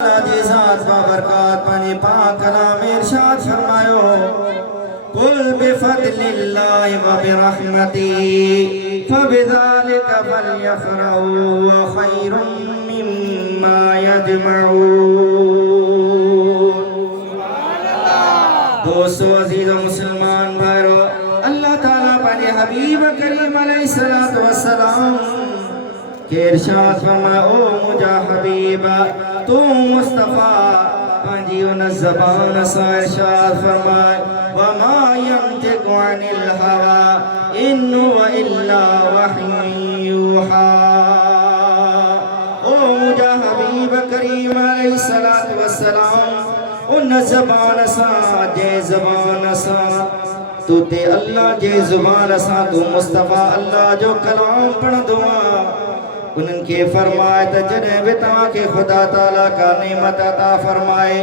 बरकत पानी पाक कलाम इरशाद फरमायो कुल बिफदलिल्लाहि व बिरहमतिही फबिज़ालिका फलयफ़रहू हुवा खैरुम मिम्मा यजमऊन। दोस्तों अज़ीज़ों मुसलमान भाइयों, अल्लाह ताला पाने हबीब करीम अलैहिस्सलातु वस्सलाम के इरशाद फरमाया ओ मुझा हबीबा तू मुस्तफा पांजी उन ज़बान सा इरशाद फरमाए वमा यंतिकु अनिल हवा इन हुवा इल्ला वह्युन यूहा। ओ मुझा हबीब करीम अलैहिस्सलातु वस्सलाम उन ज़बान सा जे ज़बान सा तू ते अल्लाह जे ज़ुबान सा तू मुस्तफा अल्लाह जो कलाम पढ़ दुआ उनके फरमाए त जॾहिं बि तव्हांखे खुदा ताला का नेमत अता फरमाए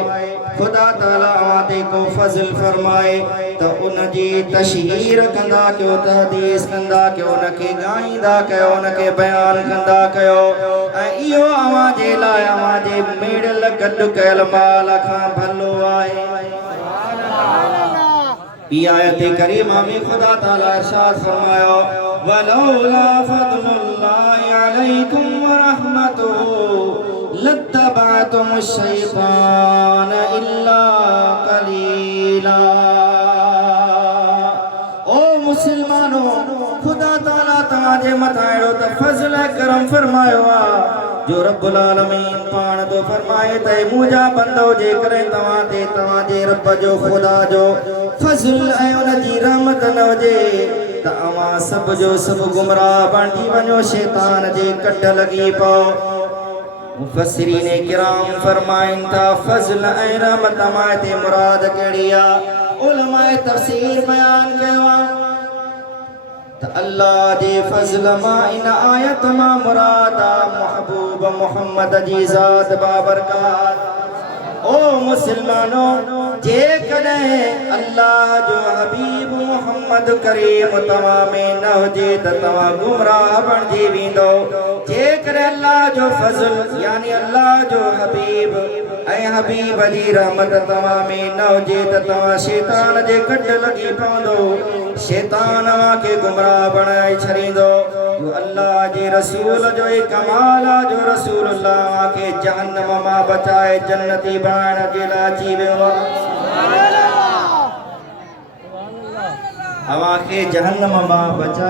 खुदा ताला अवां को फज़ल फरमाए त उनजी तशहीर कंदा कयो तहदीस कंदा कयो उनखे ॻाईंदा कयो उनखे बयान कंदा कयो ऐं इहो अवां जे लाइ अवां जे मेड़ियल गॾु कयल माल खां भलो आहे। आयत करीमा में खुदा ताला इरशाद फरमायो वलौला फज़लुल्लाहि अलैकुम व रहमतुहु लत्तबअतुमुश शैतान इल्ला कलीला। ओ मुसलमानों खुदा ताला तव्हांजे मथां अहिड़ो त फज़ल करम फरमायो आहे जो रब्बुल आलमीन पाण तो फरमाए त मुंहिंजा बंदो जेकॾहिं तव्हां ते तव्हांजे रब जो खुदा जो फज़ल ऐं उनजी रहमत न हुजे त अवां सभ जो सभ गुमराह बणिजी वञो शैतान जे कट लॻी पओ। मुफ़स्सिरीन किराम फरमाइनि था फज़ल ऐं रहमत मां हिते मुराद कहिड़ी आहे। उलमाए तफ़सीर बयान कयो आहे त अल्लाह जे फज़ल मां इन आयत मां मुराद आहे महबूब मुहम्मद जी ज़ात बाबरकत। ओ मुसलमानों जेकॾहिं अल्लाह जो हबीब मुहम्मद करीम तव्हां में न हुजे त तव्हां गुमराह बणिजी वेंदो। जेकॾहिं अल्लाह जो फज़ल यानी अल्लाह जो हबीब ऐं हबीब जी रहमत तव्हां में न हुजे त तव्हां शैतान जे कट लॻी पवंदो शैतान अव्हांखे गुमराह बणाए छॾींदो। जो अल्लाह जे रसूल जो एक कमाल आहे जो रसूल अल्लाह के जहन्नम मां बचाए जन्नती बणाइण जे लाइ अची वियो आहे। अव्हांखे जहन्नम मां बचाए